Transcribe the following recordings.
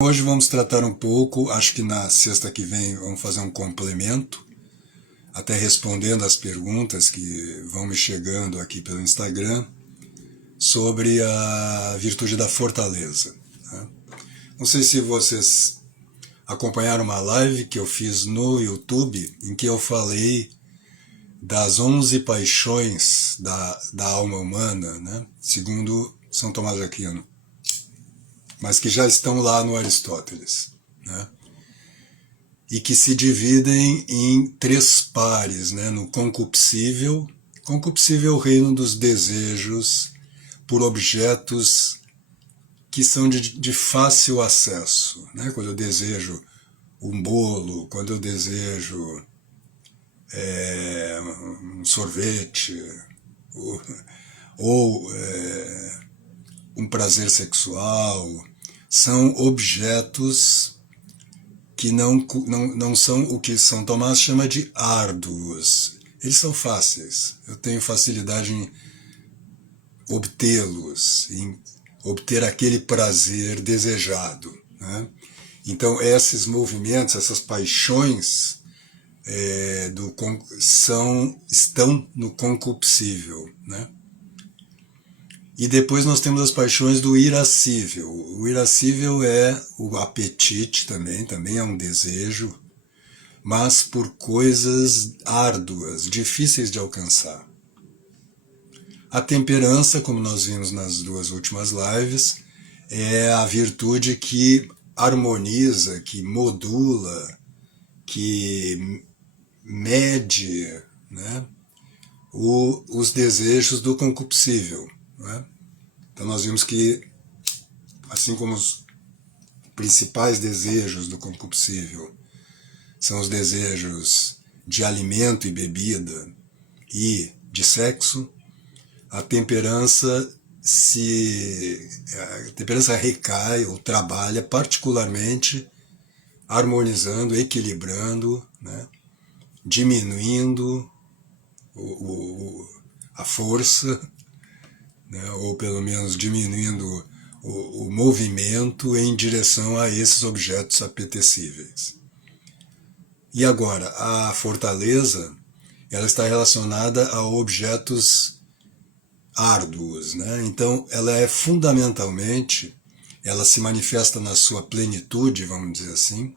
Hoje vamos tratar um pouco, acho que na sexta que vem vamos fazer um complemento, até respondendo as perguntas que vão me chegando aqui pelo Instagram, sobre a virtude da fortaleza. Né? Não sei se vocês acompanharam uma live que eu fiz no YouTube, em que eu falei das 11 paixões da alma humana, né? Segundo São Tomás de Aquino, mas que já estão lá no Aristóteles, né? E que se dividem em três pares, né? No concupiscível. Concupiscível é o reino dos desejos por objetos que são de fácil acesso, né? Quando eu desejo um bolo, quando eu desejo um sorvete, ou um prazer sexual, são objetos que não são o que São Tomás chama de árduos. Eles são fáceis. Eu tenho facilidade em obtê-los, em obter aquele prazer desejado. Né? Então, esses movimentos, essas paixões estão no concupiscível. Né? E depois nós temos as paixões do irascível. O irascível é o apetite também é um desejo, mas por coisas árduas, difíceis de alcançar. A temperança, como nós vimos nas duas últimas lives, é a virtude que harmoniza, que modula, que mede, né, os desejos do concupiscível. Né? Então nós vimos que, assim como os principais desejos do concupiscível são os desejos de alimento e bebida e de sexo, a temperança recai ou trabalha particularmente harmonizando, equilibrando, né, diminuindo a força, né, ou pelo menos diminuindo o movimento em direção a esses objetos apetecíveis. E agora, a fortaleza, ela está relacionada a objetos árduos, né? Então, ela é fundamentalmente, ela se manifesta na sua plenitude, vamos dizer assim,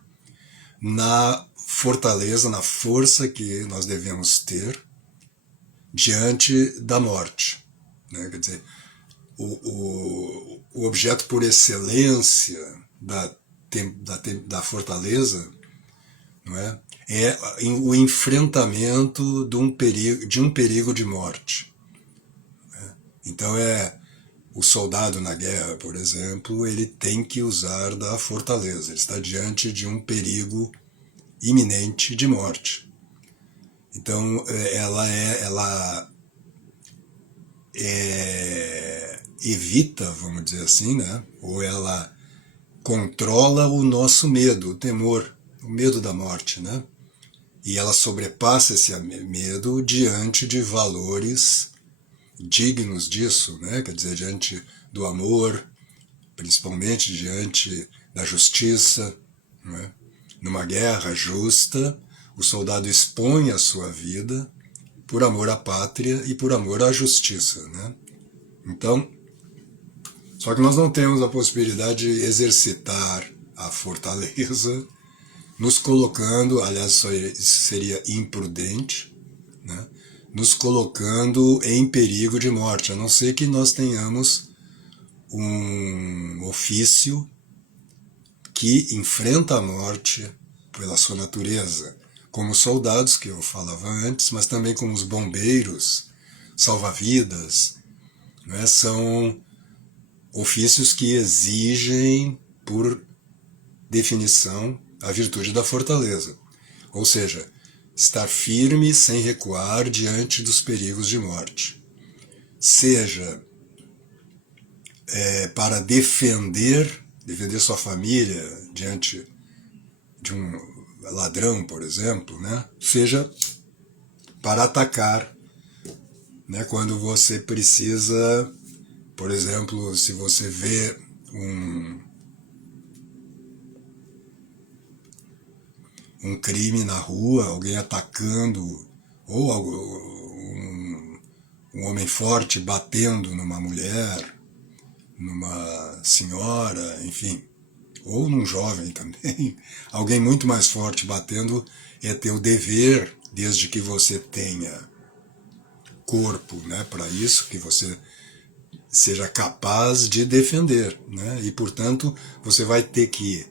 na fortaleza, na força que nós devemos ter diante da morte. Né? Quer dizer, o objeto por excelência da fortaleza, não é? É o enfrentamento de um perigo de morte. Né? Então o soldado na guerra, por exemplo, ele tem que usar da fortaleza. Ele está diante de um perigo iminente de morte. Então ela evita, vamos dizer assim, né? Ou ela controla o nosso medo, o temor, o medo da morte, né? E ela sobrepassa esse medo diante de valores dignos disso, né? Quer dizer, diante do amor, principalmente diante da justiça. Né? Numa guerra justa, o soldado expõe a sua vida por amor à pátria e por amor à justiça. Né? Então, só que nós não temos a possibilidade de exercitar a fortaleza nos colocando, aliás, isso seria imprudente, né? Nos colocando em perigo de morte, a não ser que nós tenhamos um ofício que enfrenta a morte pela sua natureza, como os soldados que eu falava antes, mas também como os bombeiros, salva-vidas, né? São ofícios que exigem, por definição, a virtude da fortaleza. Ou seja, estar firme sem recuar diante dos perigos de morte. Seja para defender sua família diante de um ladrão, por exemplo, né? Seja para atacar, né? Quando você precisa, por exemplo, se você vê um crime na rua, alguém atacando, ou um homem forte batendo numa mulher, numa senhora, enfim, ou num jovem também, alguém muito mais forte batendo, é teu dever, desde que você tenha corpo, né, para isso, que você seja capaz de defender, né, e portanto você vai ter que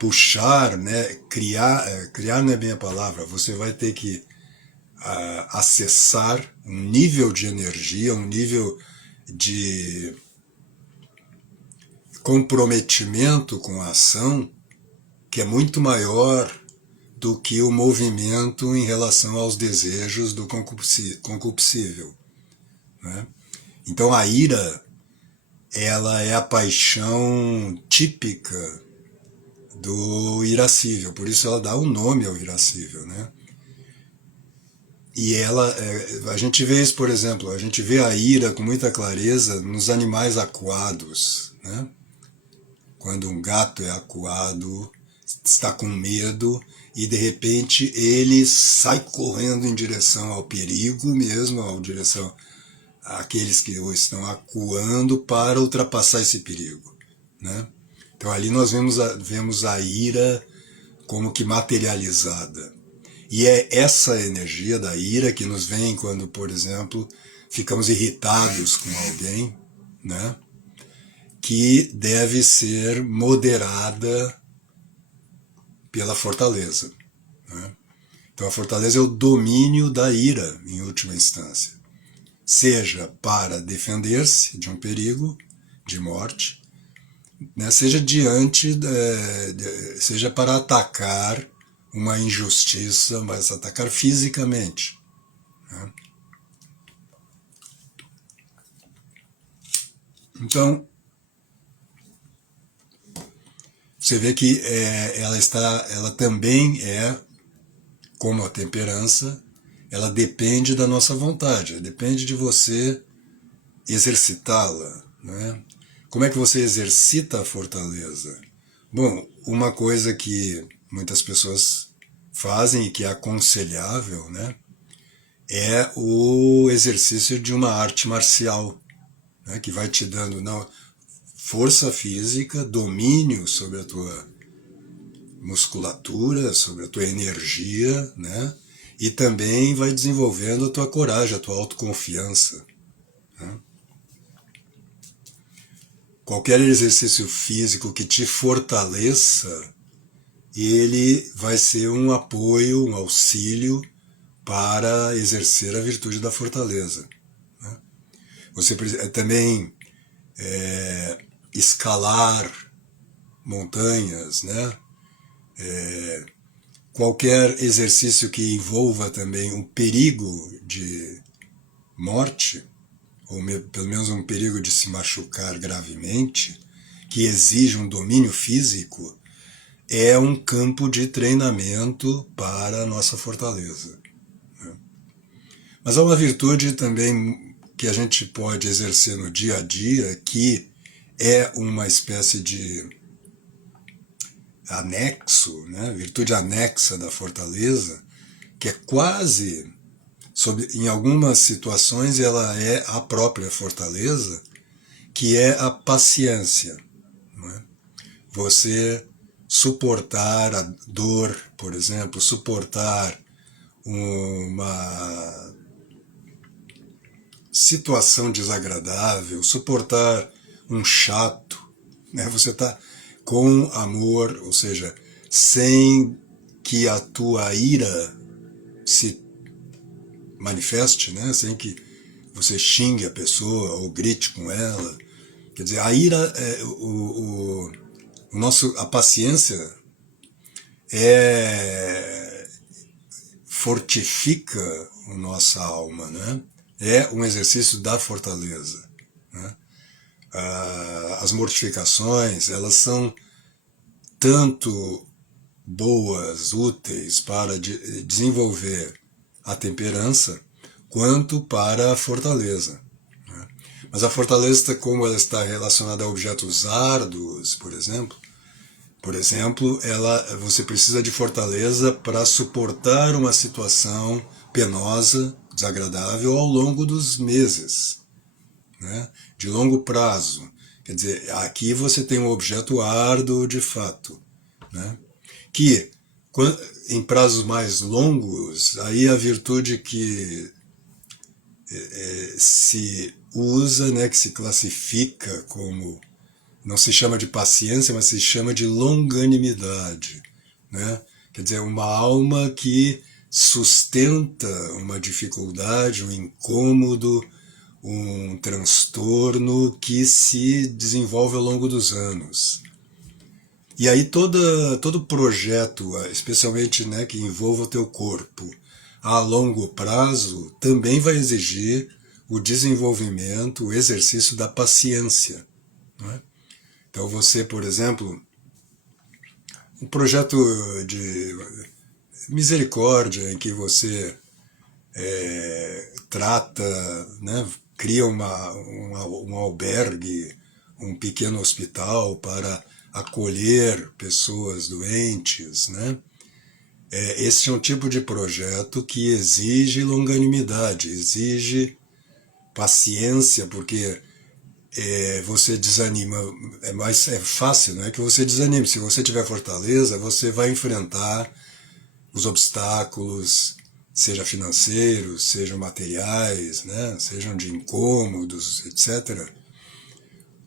puxar, né, criar não é bem a palavra, você vai ter que acessar um nível de energia, um nível de comprometimento com a ação que é muito maior do que o movimento em relação aos desejos do concupiscível, né? Então a ira, ela é a paixão típica do irascível, por isso ela dá um nome ao irascível, né? E ela, a gente vê isso, por exemplo, a gente vê a ira com muita clareza nos animais acuados, né? Quando um gato é acuado, está com medo e de repente ele sai correndo em direção ao perigo mesmo, em direção àqueles que o estão acuando para ultrapassar esse perigo, né? Então ali nós vemos a ira como que materializada. E é essa energia da ira que nos vem quando, por exemplo, ficamos irritados com alguém, né? Que deve ser moderada pela fortaleza, né? Então a fortaleza é o domínio da ira, em última instância. Seja para defender-se de um perigo, de morte, né? Seja seja para atacar uma injustiça, mas atacar fisicamente, né? Então, você vê que ela também é, como a temperança, ela depende da nossa vontade, depende de você exercitá-la, né? Como é que você exercita a fortaleza? Bom, uma coisa que muitas pessoas fazem e que é aconselhável, né, é o exercício de uma arte marcial, né, que vai te dando força física, domínio sobre a tua musculatura, sobre a tua energia, né, e também vai desenvolvendo a tua coragem, a tua autoconfiança, né? Qualquer exercício físico que te fortaleça, ele vai ser um apoio, um auxílio para exercer a virtude da fortaleza, né? Você também escalar montanhas, né? Qualquer exercício que envolva também um perigo de morte, ou pelo menos um perigo de se machucar gravemente, que exige um domínio físico, é um campo de treinamento para a nossa fortaleza, né? Mas há uma virtude também que a gente pode exercer no dia a dia, que é uma espécie de anexo, né? Virtude anexa da fortaleza, que é quase, em algumas situações, ela é a própria fortaleza, que é a paciência, né? Você suportar a dor, por exemplo, suportar uma situação desagradável, suportar um chato, né? Você está com amor, ou seja, sem que a tua ira se manifeste, né? Sem que você xingue a pessoa ou grite com ela. Quer dizer, a ira, a paciência fortifica a nossa alma, né? É um exercício da fortaleza, né? As mortificações, elas são tanto boas, úteis para desenvolver a temperança, quanto para a fortaleza, né? Mas a fortaleza, como ela está relacionada a objetos árduos, por exemplo, Por exemplo, você precisa de fortaleza para suportar uma situação penosa, desagradável ao longo dos meses, né? De longo prazo. Quer dizer, aqui você tem um objeto árduo de fato, né? Que em prazos mais longos, aí a virtude que se usa, né, que se classifica como, não se chama de paciência, mas se chama de longanimidade, né? Quer dizer, uma alma que sustenta uma dificuldade, um incômodo, um transtorno que se desenvolve ao longo dos anos. E aí todo projeto, especialmente, né, que envolva o teu corpo, a longo prazo, também vai exigir o desenvolvimento, o exercício da paciência, né? Então você, por exemplo, um projeto de misericórdia em que você trata, né, cria um albergue, um pequeno hospital para acolher pessoas doentes, né? Esse é um tipo de projeto que exige longanimidade, exige paciência, porque você desanima, é fácil, não é que você desanime. Se você tiver fortaleza, você vai enfrentar os obstáculos, seja financeiros, sejam materiais, né, sejam de incômodos, etc.,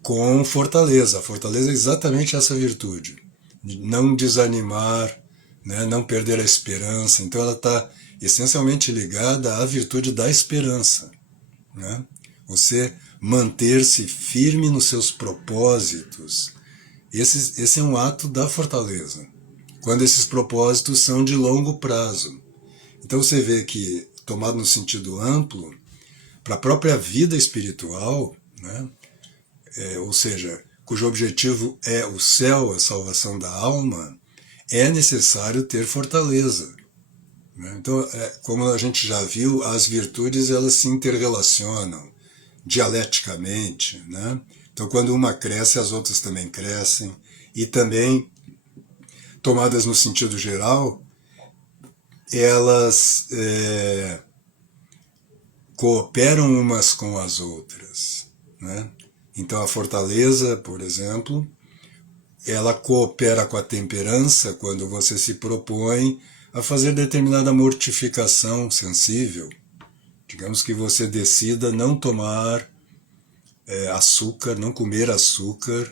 com fortaleza. A fortaleza é exatamente essa virtude, de não desanimar, né, não perder a esperança. Então ela está essencialmente ligada à virtude da esperança, né? Você manter-se firme nos seus propósitos. Esse é um ato da fortaleza, quando esses propósitos são de longo prazo. Então você vê que, tomado no sentido amplo, para a própria vida espiritual, né, ou seja, cujo objetivo é o céu, a salvação da alma, é necessário ter fortaleza, né? Então, como a gente já viu, as virtudes elas se interrelacionam dialeticamente, né? Então, quando uma cresce, as outras também crescem, e também, tomadas no sentido geral, elas cooperam umas com as outras, né? Então, a fortaleza, por exemplo, ela coopera com a temperança quando você se propõe a fazer determinada mortificação sensível. Digamos que você decida não tomar açúcar, não comer açúcar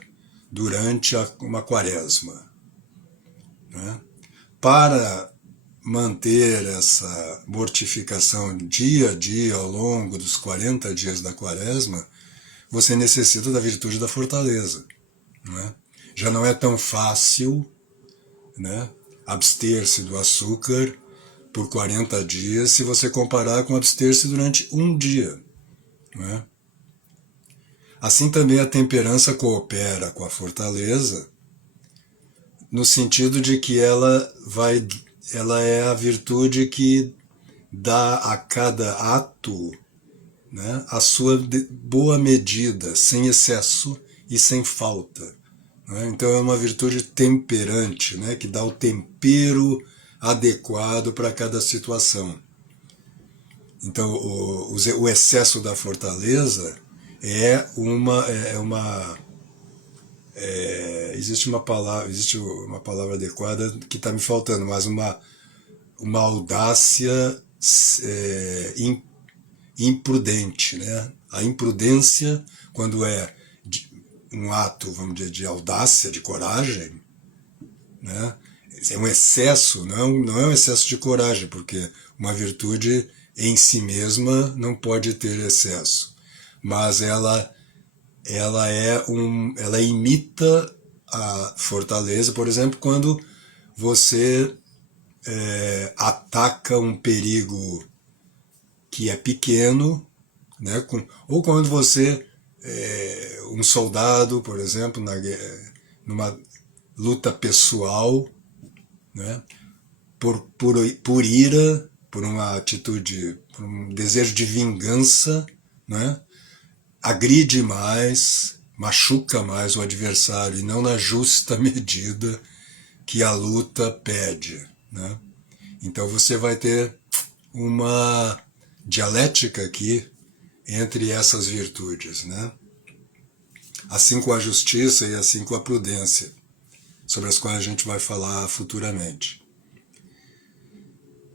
durante uma quaresma, né? Para manter essa mortificação dia a dia ao longo dos 40 dias da quaresma, você necessita da virtude da fortaleza, né? Já não é tão fácil, né, abster-se do açúcar por 40 dias se você comparar com abster-se durante um dia, né? Assim também a temperança coopera com a fortaleza, no sentido de que ela é a virtude que dá a cada ato, né, a sua boa medida, sem excesso e sem falta, né? Então é uma virtude temperante, né, que dá o tempero adequado para cada situação. Então o excesso da fortaleza existe uma palavra adequada que está me faltando, mas uma audácia imprudente, né? A imprudência, quando é um ato, vamos dizer, de audácia, de coragem, né? É um excesso, não é um excesso de coragem, porque uma virtude em si mesma não pode ter excesso, mas ela imita a fortaleza, por exemplo, quando você ataca um perigo que é pequeno, né? Ou quando você, um soldado, por exemplo, numa luta pessoal, né? Por ira, por uma atitude, por um desejo de vingança, né, agride mais, machuca mais o adversário e não na justa medida, que a luta pede, né? Então você vai ter uma dialética aqui entre essas virtudes, né? Assim com a justiça e assim com a prudência, sobre as quais a gente vai falar futuramente.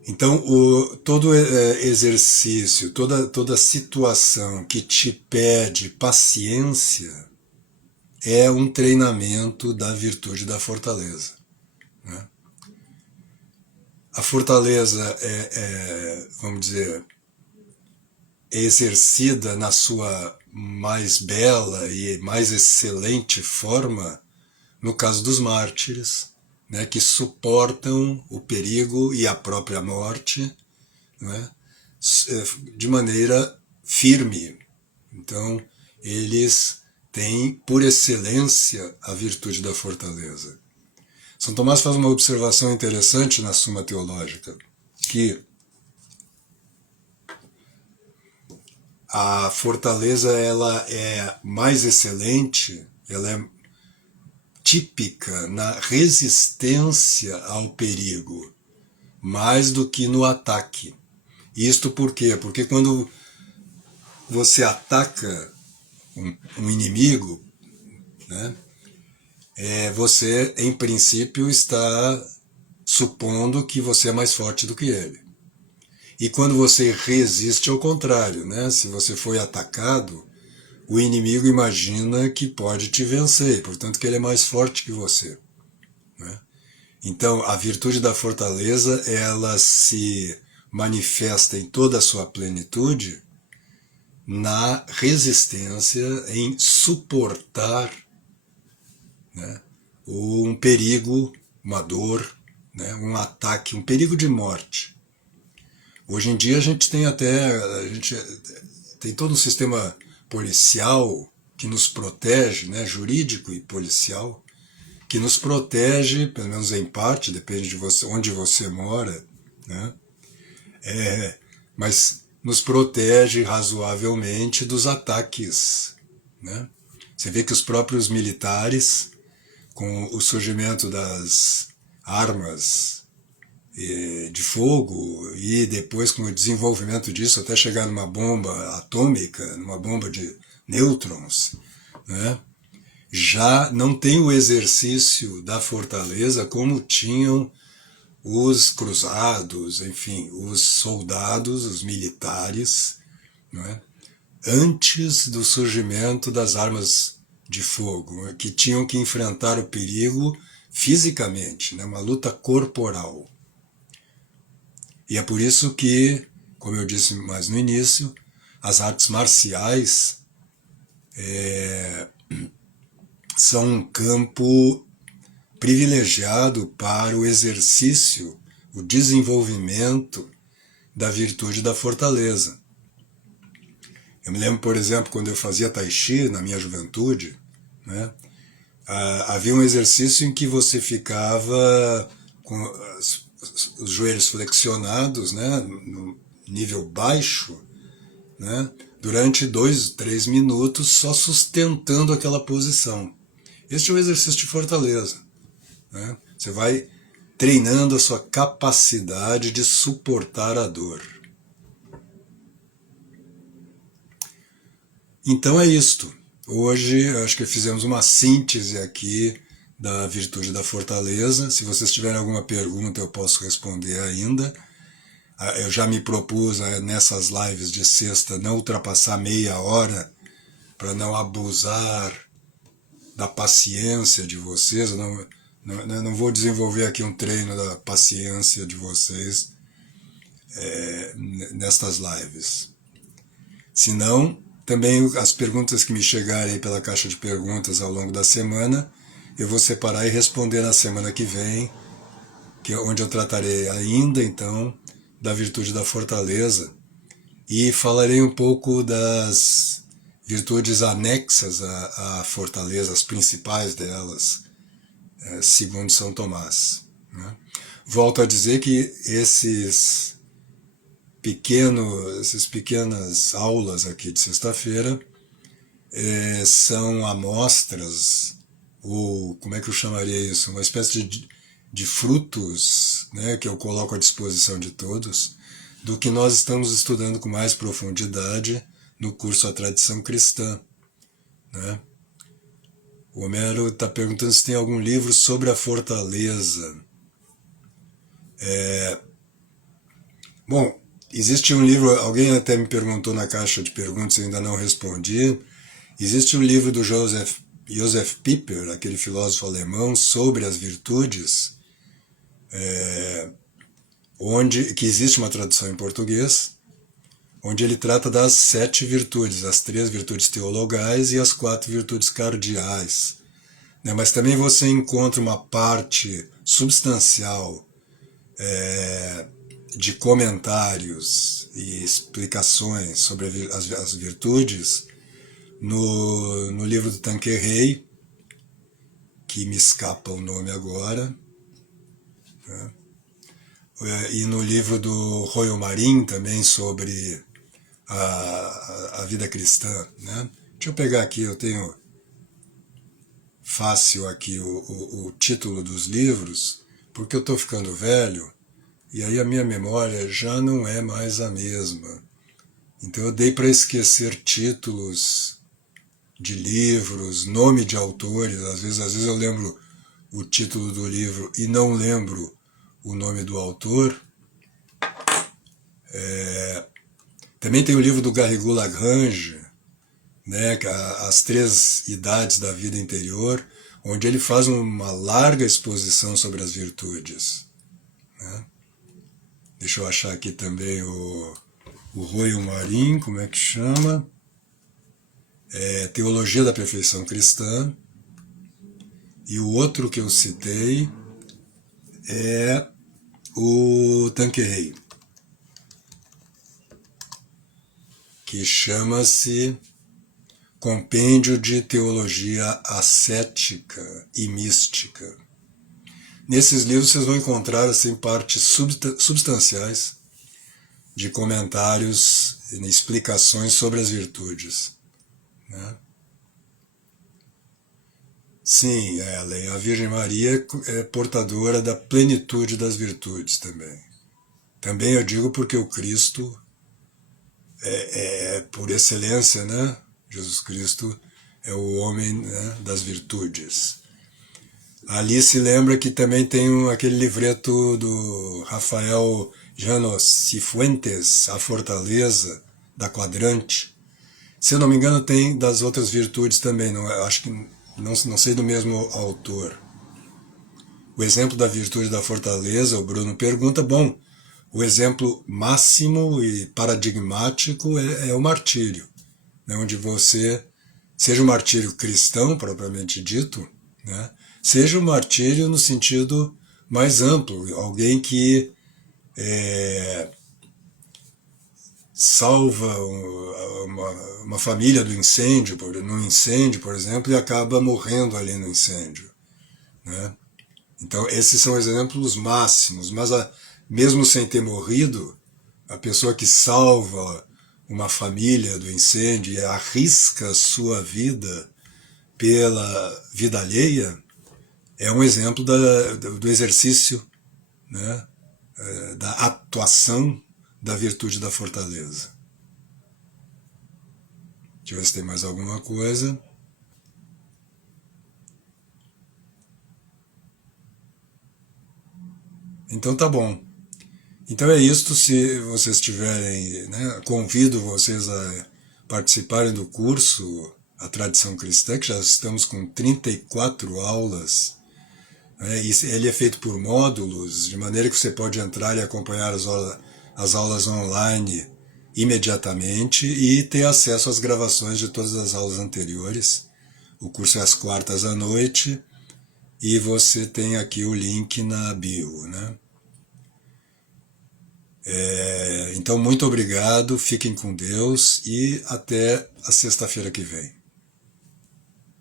Então, todo exercício, toda situação que te pede paciência é um treinamento da virtude da fortaleza, né? A fortaleza vamos dizer, é exercida na sua mais bela e mais excelente forma no caso dos mártires, né, que suportam o perigo e a própria morte, né, de maneira firme. Então, eles têm, por excelência, a virtude da fortaleza. São Tomás faz uma observação interessante na Suma Teológica, que a fortaleza ela é mais excelente, ela é típica na resistência ao perigo, mais do que no ataque. Isto por quê? Porque quando você ataca um inimigo, né, você, em princípio, está supondo que você é mais forte do que ele. E quando você resiste, ao contrário, né? Se você foi atacado, o inimigo imagina que pode te vencer, portanto que ele é mais forte que você, né? Então, a virtude da fortaleza, ela se manifesta em toda a sua plenitude na resistência, em suportar, né, um perigo, uma dor, né, um ataque, um perigo de morte. Hoje em dia a gente tem todo um sistema policial que nos protege, né, jurídico e policial, que nos protege, pelo menos em parte, depende de você, onde você mora, né, mas nos protege razoavelmente dos ataques, né? Você vê que os próprios militares, com o surgimento das armas de fogo e depois com o desenvolvimento disso até chegar numa bomba atômica, numa bomba de nêutrons, né, já não tem o exercício da fortaleza como tinham os cruzados, enfim, os soldados, os militares, né, antes do surgimento das armas de fogo, que tinham que enfrentar o perigo fisicamente, né, uma luta corporal. E é por isso que, como eu disse mais no início, as artes marciais são um campo privilegiado para o exercício, o desenvolvimento da virtude da fortaleza. Eu me lembro, por exemplo, quando eu fazia tai chi na minha juventude, né, havia um exercício em que você ficava com os joelhos flexionados, né, no nível baixo, né, durante 2, 3 minutos só sustentando aquela posição. Este é um exercício de fortaleza, né? Você vai treinando a sua capacidade de suportar a dor. Então é isto. Hoje acho que fizemos uma síntese aqui da virtude da fortaleza. Se vocês tiverem alguma pergunta eu posso responder ainda. Eu já me propus nessas lives de sexta não ultrapassar meia hora para não abusar da paciência de vocês. Eu não vou desenvolver aqui um treino da paciência de vocês nestas lives. Senão, também as perguntas que me chegarem pela caixa de perguntas ao longo da semana, eu vou separar e responder na semana que vem, onde eu tratarei ainda, então, da virtude da fortaleza e falarei um pouco das virtudes anexas à fortaleza, as principais delas, segundo São Tomás, né? Volto a dizer que essas pequenas aulas aqui de sexta-feira são amostras, ou como é que eu chamaria isso? Uma espécie de frutos, né, que eu coloco à disposição de todos, do que nós estamos estudando com mais profundidade no curso A Tradição Cristã, né? O Homero está perguntando se tem algum livro sobre a fortaleza. Bom, existe um livro, alguém até me perguntou na caixa de perguntas e ainda não respondi. Existe um livro do Joseph Pieper, aquele filósofo alemão, sobre as virtudes, que existe uma tradução em português, onde ele trata das 7 virtudes, as 3 virtudes teologais e as 4 virtudes cardeais. Mas também você encontra uma parte substancial de comentários e explicações sobre as virtudes no livro do Tanqueray, que me escapa o nome agora, né? E no livro do Royo Marin também sobre a vida cristã, né? Deixa eu pegar aqui, eu tenho fácil aqui o título dos livros, porque eu estou ficando velho e aí a minha memória já não é mais a mesma. Então eu dei para esquecer títulos de livros, nome de autores, às vezes eu lembro o título do livro e não lembro o nome do autor. Também tem o livro do Garrigou Lagrange, né, as 3 idades da vida interior, onde ele faz uma larga exposição sobre as virtudes, né? Deixa eu achar aqui também o Royo Marin, como é que chama? Teologia da Perfeição Cristã. E o outro que eu citei é o Tanqueray, que chama-se Compêndio de Teologia Ascética e Mística. Nesses livros vocês vão encontrar assim, partes substanciais de comentários e explicações sobre as virtudes, né? Sim, Ellen, a Virgem Maria é portadora da plenitude das virtudes também. Também eu digo porque o Cristo por excelência, né? Jesus Cristo é o homem, né, das virtudes. Ali se lembra que também tem aquele livreto do Rafael Llano Cifuentes, A Fortaleza, da Quadrante. Se eu não me engano, tem das outras virtudes também, não, acho que não sei do mesmo autor. O exemplo da virtude da fortaleza, o Bruno pergunta, bom, o exemplo máximo e paradigmático é o martírio, né, onde você, seja um martírio cristão, propriamente dito, né, seja um martírio no sentido mais amplo, alguém que salva uma família do incêndio, num incêndio, por exemplo, e acaba morrendo ali no incêndio, né? Então, esses são exemplos máximos, mas mesmo sem ter morrido, a pessoa que salva uma família do incêndio e arrisca sua vida pela vida alheia, é um exemplo do exercício, né, da atuação da virtude da fortaleza. Deixa eu ver se tem mais alguma coisa. Então tá bom. Então é isto, se vocês tiverem, né, convido vocês a participarem do curso A Tradição Cristã, que já estamos com 34 aulas. Ele é feito por módulos, de maneira que você pode entrar e acompanhar as aulas online imediatamente e ter acesso às gravações de todas as aulas anteriores. O curso é às quartas à noite e você tem aqui o link na bio, né? Então, muito obrigado, fiquem com Deus e até a sexta-feira que vem.